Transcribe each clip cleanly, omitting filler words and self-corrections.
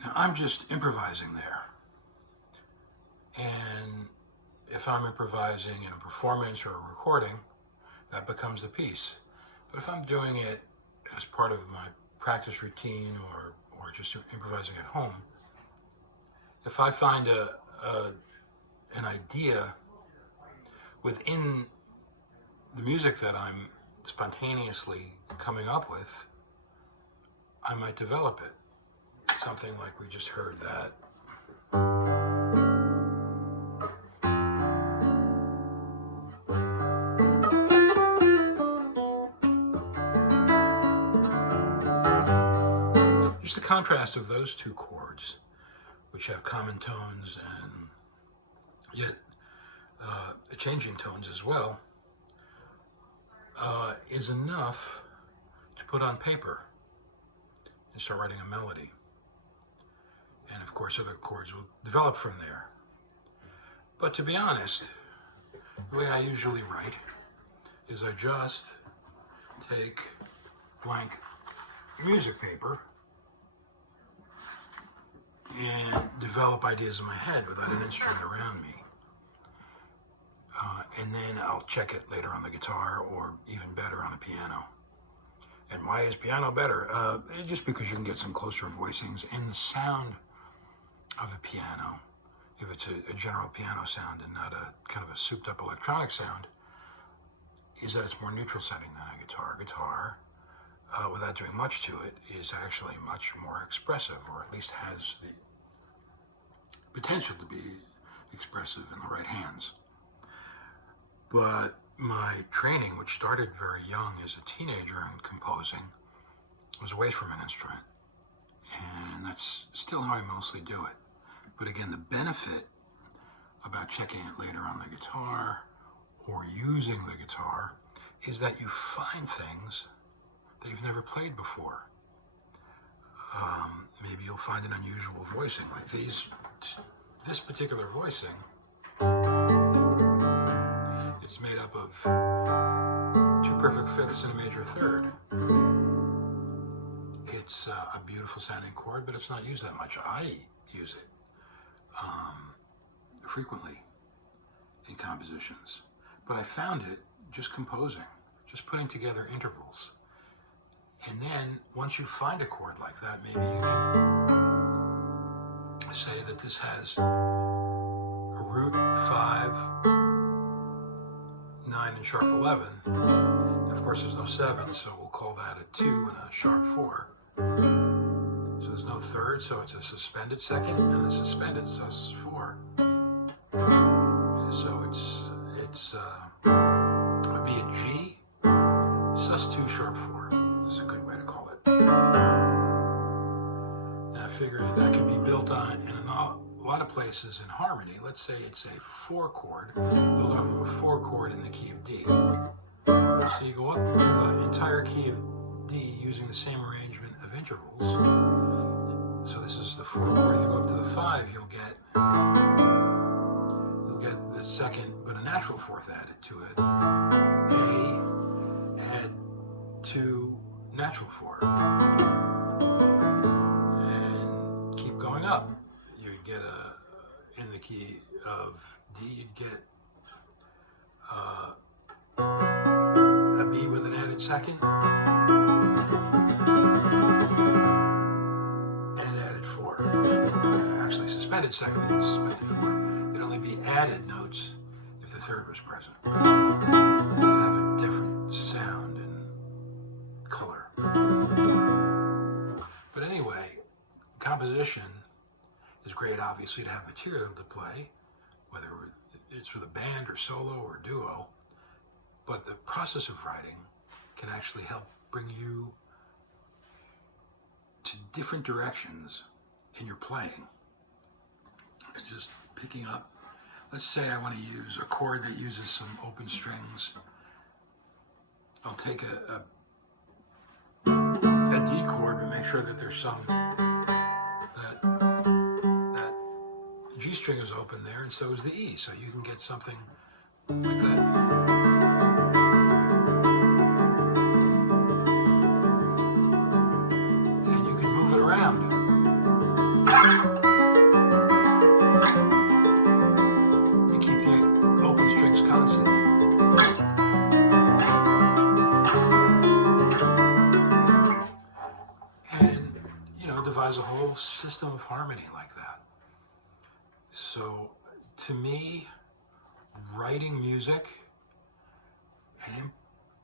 Now, I'm just improvising there. And if I'm improvising in a performance or a recording, that becomes the piece. But if I'm doing it as part of my practice routine or just improvising at home, if I find an idea within the music that I'm spontaneously coming up with, I might develop it. Something like we just heard that. Just the contrast of those two chords, which have common tones and yet changing tones as well, is enough to put on paper and start writing a melody. And of course, other chords will develop from there. But to be honest, the way I usually write is I just take blank music paper and develop ideas in my head without an instrument around me. And then I'll check it later on the guitar, or even better on a piano. And why is piano better? Just because you can get some closer voicings, and the sound of a piano, if it's a general piano sound and not a kind of a souped up electronic sound, is that it's more neutral sounding than a guitar. Guitar, without doing much to it, is actually much more expressive, or at least has the potential to be expressive in the right hands. But my training, which started very young as a teenager in composing, was away from an instrument. And that's still how I mostly do it. But again, the benefit about checking it later on the guitar or using the guitar is that you find things that you've never played before. Maybe you'll find an unusual voicing, like this particular voicing. It's made up of 2 perfect fifths and a major third. It's a beautiful sounding chord, but it's not used that much. I use it frequently in compositions. But I found it just composing, just putting together intervals. And then once you find a chord like that, maybe you can say that this has a root 5, 9, and sharp 11. And of course, there's no 7, so we'll call that a 2 and a sharp 4. So there's no third, so it's a suspended second and a suspended sus4. And so it's would be a G, sus2, sharp 4 is a good way to call it. And I figure that can be built on in a lot of places in harmony. Let's say it's a 4 chord, built off of a 4 chord in the key of D. So you go up to the entire key of D using the same arrangement of intervals. So this is the 4 chord. If you go up to the 5, you'll get the second, but a natural fourth added to it. A, add 2, natural 4. And keep going up. You'd get in the key of D, you'd get a B with an added second, and an added 4. Actually, suspended second and suspended 4. They'd only be added notes if the third was present. It'd have a different sound and color. composition is great, obviously, to have material to play, whether it's with a band or solo or duo, but the process of writing can actually help bring you to different directions in your playing. And just picking up, let's say I want to use a chord that uses some open strings. I'll take a D chord, but make sure that there's some, that G string is open there, and so is the E, so you can get something like that. And you can move it around. You keep the open strings constant. And, devise a whole system of harmony like that. So, to me, writing music and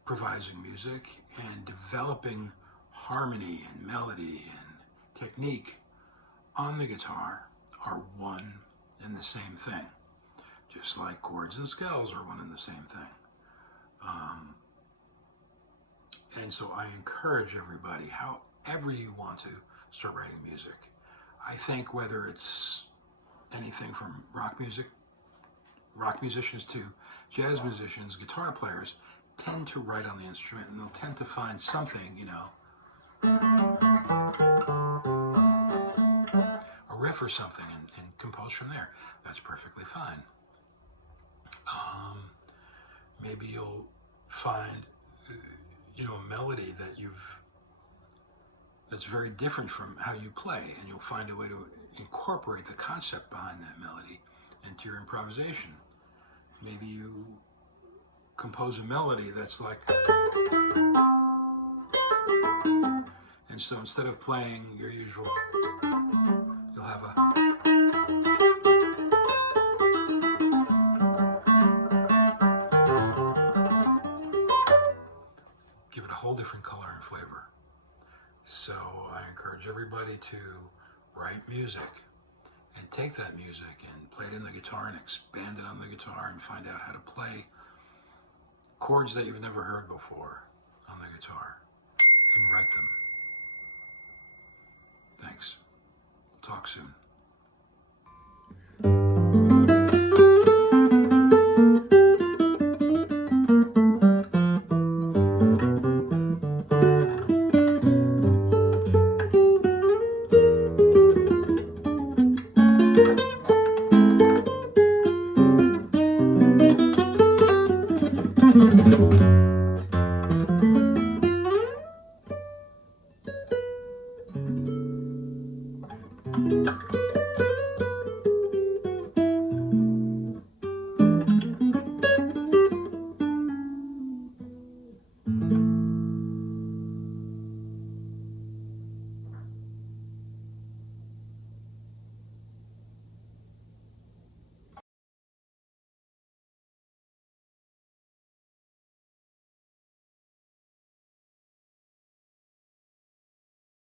improvising music and developing harmony and melody and technique on the guitar are one and the same thing. Just like chords and scales are one and the same thing. And so I encourage everybody, however you want to start writing music. I think whether it's anything from rock musicians to jazz musicians, guitar players tend to write on the instrument, and they'll tend to find something, a riff or something, and compose from there. That's perfectly fine. Maybe you'll find, a melody that's very different from how you play, and you'll find a way to incorporate the concept behind that melody into your improvisation. Maybe you compose a melody that's like, and so instead of playing your usual, you'll have give it a whole different color and flavor. So I encourage everybody to write music and take that music and play it in the guitar and expand it on the guitar and find out how to play chords that you've never heard before on the guitar and write them. Thanks. Talk soon.